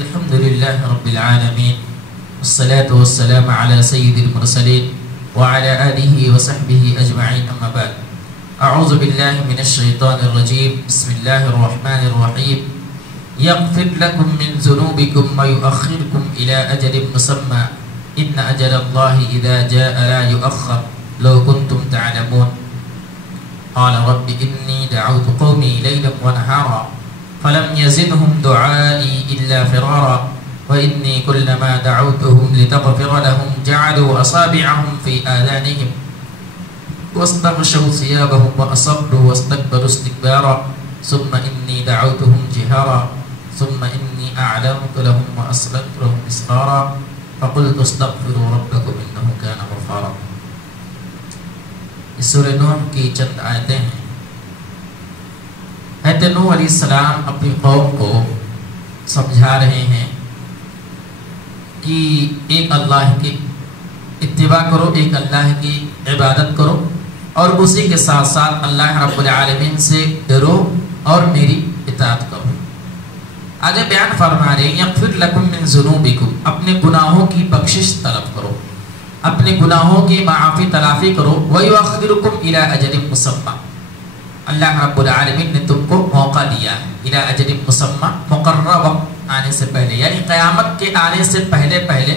الحمد لله رب العالمين والصلاة والسلام على سيد المرسلين وعلى آله وصحبه أجمعين أما بعد أعوذ بالله من الشيطان الرجيم بسم الله الرحمن الرحيم يغفر لكم من ذنوبكم ويؤخركم إلى أجل مسمى إن أجل الله إذا جاء لا يؤخر لو كنتم تعلمون قال رب إني دعوت قومي ليلا ونهارا فلم يزدهم دعائي إلا فرارا وإني كلما دعوتهم لتغفر لهم جعلوا أصابعهم في آذانهم واستغشوا ثيابهم وأصروا واستكبروا استكبارا ثم إني دعوتهم جهارا ثم إني أعلنت لهم وأسررت لهم إسرارا فقلت استغفروا ربكم إنه كان غفارا. سورہ نوح کی چند آیتیں ہیں. حضرت نوح علیہ السلام اپنی قوم کو سمجھا رہے ہیں کہ ایک اللہ کی اتباع کرو، ایک اللہ کی عبادت کرو اور اسی کے ساتھ ساتھ اللہ رب العالمین سے ڈرو اور میری اطاعت کرو. آگے بیان فرما رہے ہیں یغفر لکم من ذنوبکم، اپنے گناہوں کی بخشش طلب کرو، اپنے گناہوں کی معافی تلافی کرو. وَيُؤَخِّرُكُمْ إِلَىٰ أَجَلٍ مُّسَمًّى، اللہ رب العالمین نے تم کو موقع دیا ہے. إِلَىٰ أَجَلٍ مُّسَمًّى، مقررہ وقت آنے سے پہلے، یعنی قیامت کے آنے سے پہلے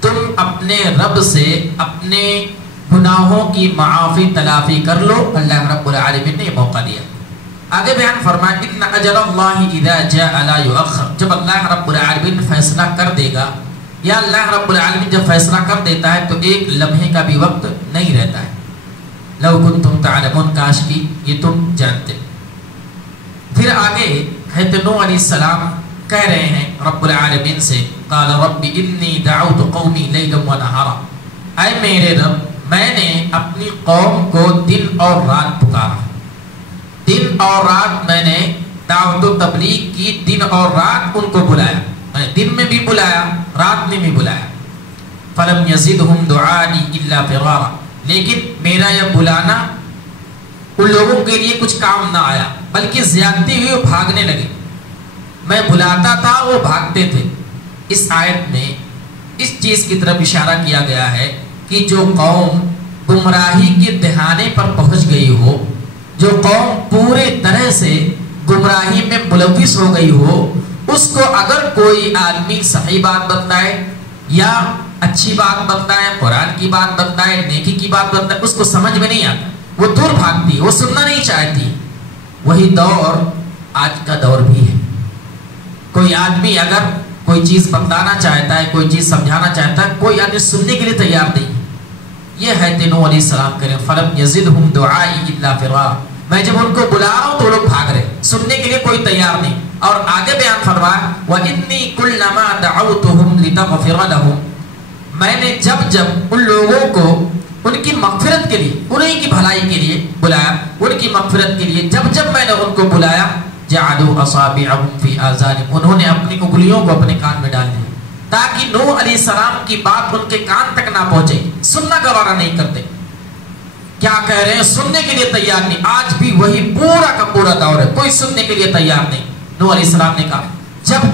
تم اپنے رب سے اپنے گناہوں کی معافی تلافی کر لو. اللہ رب العالمین نے یہ موقع دیا. آگے بیان فرمایا إِنَّ أَجَلَ اللَّهِ إِذَا جَاءَ لَا يُؤَخَّرُ، جب اللہ رب العالمین فیصلہ کر دے گا یا اللہ رب العالمین جب فیصلہ کر دیتا ہے تو ایک لمحے کا بھی وقت نہیں رہتا ہے. لو کنتم تعلمون، کاش کی یہ تم جانتے. پھر آگے حضرت نوح علیہ السلام کہہ رہے ہیں رب العالمین سے قال رب انی دعوت قومی لیلا ونہارا، اے میرے رب میں نے اپنی قوم کو دن اور رات پکارا. دن اور رات میں نے دعوت و تبلیغ کی، دن اور رات ان کو بلایا، میں دن میں بھی بلایا رات میں بھی بلایا. فلم یزدہم دعائی الا فرارا، لیکن میرا یہ بلانا ان لوگوں کے لیے کچھ کام نہ آیا بلکہ زیادتی ہوئی، وہ بھاگنے لگے. میں بلاتا تھا وہ بھاگتے تھے. اس آیت میں اس چیز کی طرف اشارہ کیا گیا ہے کہ جو قوم گمراہی کے دہانے پر پہنچ گئی ہو، جو قوم پورے طرح سے گمراہی میں ملوث ہو گئی ہو، اس کو اگر کوئی آدمی صحیح بات بتائے یا اچھی بات بتائے، قرآن کی بات بتائے، نیکی کی بات بتائے، اس کو سمجھ میں نہیں آتا، وہ دور بھاگتی، وہ سننا نہیں چاہتی. وہی دور آج کا دور بھی ہے. کوئی آدمی اگر کوئی چیز بتانا چاہتا ہے، کوئی چیز سمجھانا چاہتا ہے، کوئی آدمی سننے کے لیے تیار نہیں. یہ ہے نوح علیہ السلام کریں فلم یزدہم دعائی الا فرارا، میں جب ان کو بلا رہا ہوں تو لوگ بھاگ رہے، سننے کے لیے کوئی تیار نہیں. اور آگے بیان فرمایا وَإِنِّي كُلَّمَا دَعَوْتُهُمْ لِتَغْفِرَ لَهُمْ، میں نے جب ان لوگوں کو ان کی مغفرت کے لیے، انہیں کی بھلائی کے لیے بلایا، ان کی مغفرت کے لیے جب میں نے ان کو بلایا جَعَلُوا أَصَابِعَهُمْ فِي آذَانِهِمْ، انہوں نے اپنی انگلیوں کو اپنے کان میں ڈال دیا تاکہ نوح علیہ السلام کی بات ان کے کان تک نہ پہنچے. سننا گوارا نہیں کرتے، کیا کہہ رہے ہیں سننے کے لیے تیار نہیں. آج بھی وہی پورا کا پورا دور ہے، کوئی سننے کے لیے تیار نہیں. نوح علیہ السلام نے کہا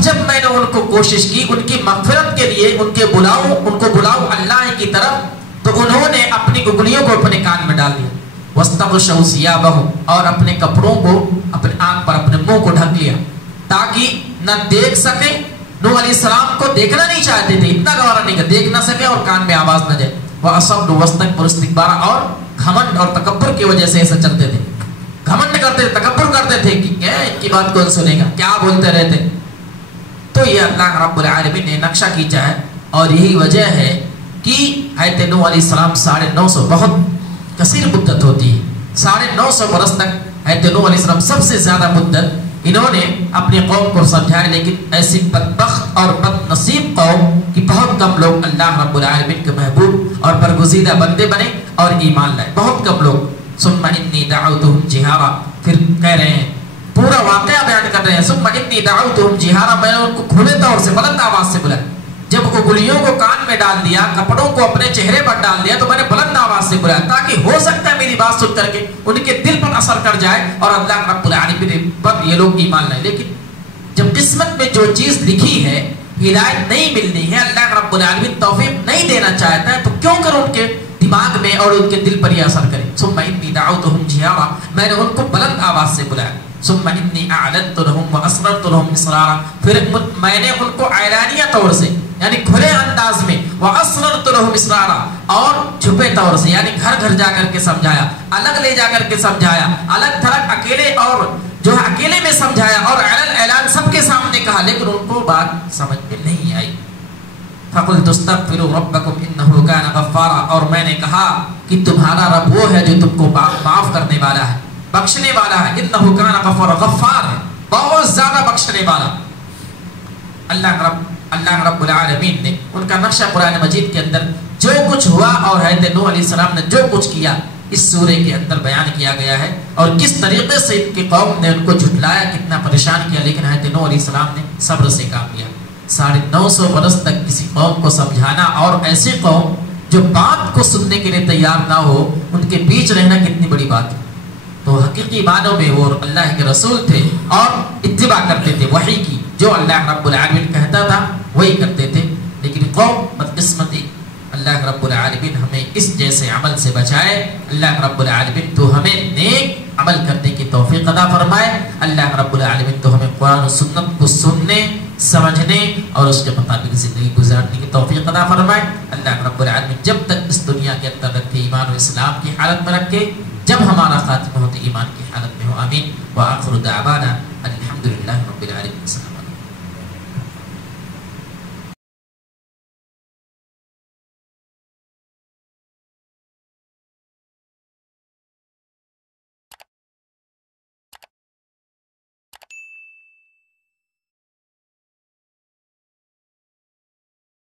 جب میں نے ان کو کوشش کی ان کی مغفرت کے لیے ان کو بلاؤں اللہ کی طرف، تو انہوں نے اپنی انگلیوں کو اپنے کان میں ڈال دیا. واستغشوا ثيابهم، اور اپنے کپڑوں کو اپنے آنکھ پر اپنے منہ کو ڈھک لیا تاکہ نہ دیکھ سکے. نوح علیہ السلام کو دیکھنا نہیں چاہتے تھے، اتنا گوارا نہیں کہ دیکھ نہ سکے اور کان میں آواز نہ جائے. وَأَصَرُّوا وَاسْتَكْبَرُوا اسْتِكْبَارًا، اور گھمنڈ اور تکبر کی وجہ سے ایسا چلتے تھے، گھمنڈ کرتے تھے، تکبر کرتے تھے کہ کیا ان کی بات کون سنے گا، کیا بولتے رہتے. تو یہ اللہ رب العالمین نے نقشہ کھینچا ہے اور یہی وجہ ہے کہ حضرت نوح علیہ السلام 950 بہت کثیر مدت ہوتی ہے، 950 برس تک حضرت نوح علیہ السلام سب سے زیادہ مدت انہوں نے اپنی قوم کو سمجھایا. لیکن ایسی بدبخت اور بد نصیب قوم کہ بہت کم لوگ اللہ رب العالمین کے محبوب اور برگزیدہ بندے بنے اور ایمان لائے، بہت کم لوگ. ثم انی دعوتہم جہارا، پھر کہہ رہے ہیں پورا واقعہ بیان کر رہے ہیں. ثم انی دعوتہم جہارا، میں نے ان کو کھلے طور سے بلند آواز سے بلایا. جب انگلیوں کو کان میں ڈال دیا، کپڑوں کو اپنے چہرے پر ڈال دیا، تو میں نے بلند آواز سے بلایا تاکہ ہو سکتا ہے میری بات سن کر کے ان کے دل پر اثر کر جائے اور اللہ رب العالمین پر یہ لوگ ایمان لائیں. لیکن جب قسمت میں جو چیز لکھی ہے ہدایت نہیں ملنی ہے، اللہ رب العالمین توفیق نہیں دینا چاہتا ہے، تو کیوں کر ان کے دماغ میں اور ان کے دل پر یہ اثر کرے. ثم انی دعوتهم جہارا، میں نے ان کو بلند آواز سے بلایا. ثم انی اعلنت لهم واسررت لهم اسرارا، پھر میں نے ان کو اعلانیہ طور سے یعنی کھلے انداز میں، واسررت لهم اسرارا، اور چھپے طور سے یعنی گھر گھر جا کر کے سمجھایا، الگ لے جا کر کے سمجھایا، الگ تھلگ اکیلے اور جو ہے اکیلے میں سمجھایا، اور اعلان سب کے سامنے کہا، لیکن ان کو بات سمجھ میں نہیں آئی. فَقُلْتُ اسْتَغْفِرُوا رَبَّكُمْ إِنَّهُ كَانَ غَفَّارًا، اور میں نے کہا کہ تمہارا رب وہ ہے جو تم کو معاف کرنے والا ہے، بخشنے والا ہے. إِنَّهُ كَانَ غَفَّارًا، غفار ہے، بہت زیادہ بخشنے والا. اللہ رب العالمین نے ان کا نقشہ قرآن مجید کے اندر جو کچھ ہوا اور حضرت نوح علیہ السلام نے جو کچھ کیا اس سورے کے اندر بیان کیا گیا ہے، اور کس طریقے سے ان کی قوم نے ان کو جھٹلایا، کتنا پریشان کیا، لیکن حضرت نوح علیہ السلام نے صبر سے کام لیا. 950 برس تک کسی قوم کو سمجھانا، اور ایسی قوم جو بات کو سننے کے لیے تیار نہ ہو، ان کے بیچ رہنا کتنی بڑی بات ہے. تو حقیقی معنوں میں وہ اللہ کے رسول تھے اور اتباع کرتے تھے وحی کی، جو اللہ رب العالمین کہتا تھا وہی کرتے تھے. لیکن قوم بدقسمتی، اللہ رب العالمین ہمیں اس جیسے عمل سے بچائے. اللہ رب العالمین تو ہمیں نیک عمل کرنے کی توفیق عطا فرمائے. اللہ رب العالمین تو ہمیں قرآن و سنت کو سننے، سمجھنے اور اس کے مطابق زندگی گزارنے کی توفیق عطا فرمائے. اللہ رب العالمین جب تک اس دنیا کے اندر رکھے، ایمان و اسلام کی حالت میں رکھے، جب ہمارا خاتمہ ہو تو ایمان کی حالت میں ہو. آمین. وآخر دعوانا